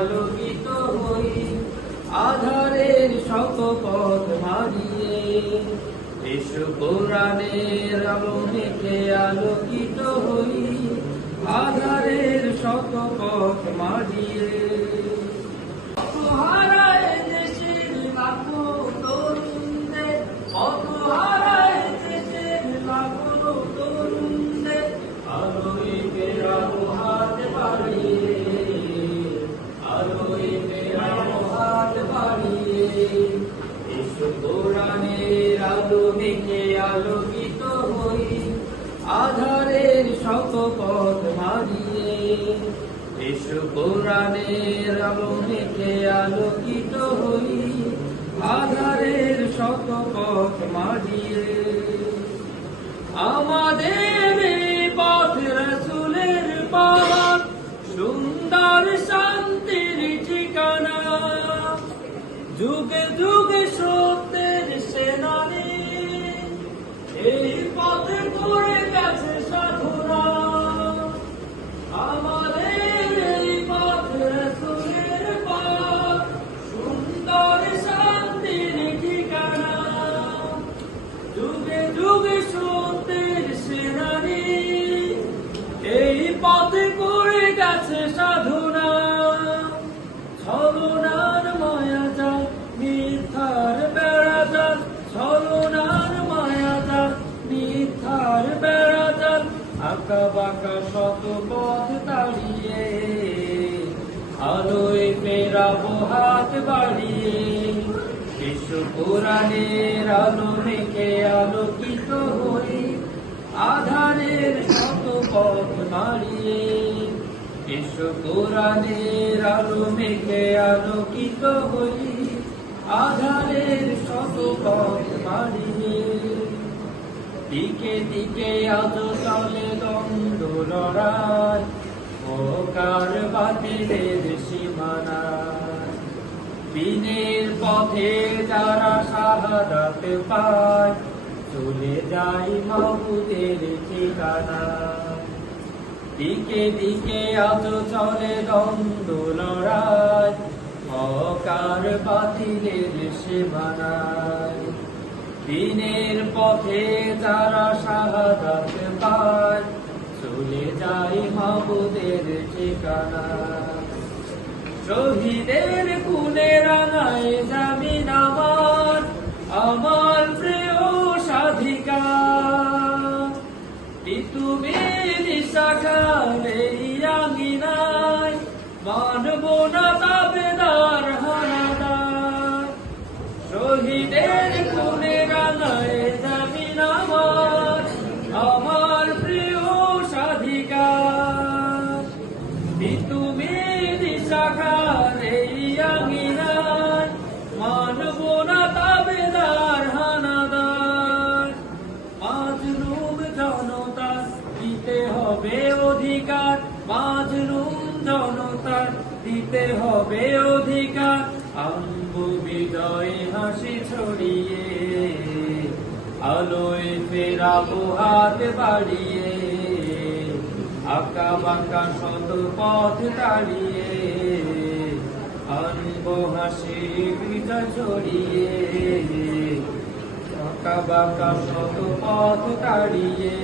আলোকিত হই, আধারের শত পথ মারিয়ে এসো কোরআনের আলো মেখে আলোকিত হই, আধারের শত পথ মারিয়ে পথ মারিয়ে এসো কোরআনের আলো মেখে আলোকিত হই, আধারের শত পথ মারিয়ে আমাদের পথ রসুলের পথ সুন্দর শান্তির ঠিকানা। যুগে যুগে সত্যের সেনানি, এই আঁকা বাঁকা শত পথ তাড়িয়ে, আলোয় পেরাবো হাত বাড়িয়ে। বিশ্ব কোরআনের আলো মেখে আলোকিত হই আধারের শত পথ মারিয়ে বিশ্ব কোরআনের আলো মেখে আলোকিত হই আধারের শত পথ মারিয়ে দিকে দিকে আজ চলে দ্বন্দ্ব লড়াই। ও কার বাতিলের সীমানা দিনের পথে যারা শাহাদাত পায়, চলে যায় মাহবুদের ঠিকানা দিকে দিকে আজ চলে দ্বন্দ্ব লড়াই, অকার বাতিলের সীমানায়। দিনের পথে যারা শাহাদাত পায়, চলে যায় মাহবুদের ঠিকানা। শহীদের খুনে রাঙায় জামিন আমার আমার প্রিয় সাধিকা। তুমি শাখারে আঙিনায় মানব না তাবেদার হানাদার। শহীদের তুমি শাখার এই হানাদার জনতার হবে অধিকার। জনতার হবে অধিকার। আম্ব বিজয় হাসি ছড়িয়ে, আলোয় ফেরাবো হাত বাড়িয়ে। আঁকা বাঁকা শত পথ তাড়িয়ে আনব হাসি বিজয় জড়িয়ে আঁকা বাঁকা শত পথ তাড়িয়ে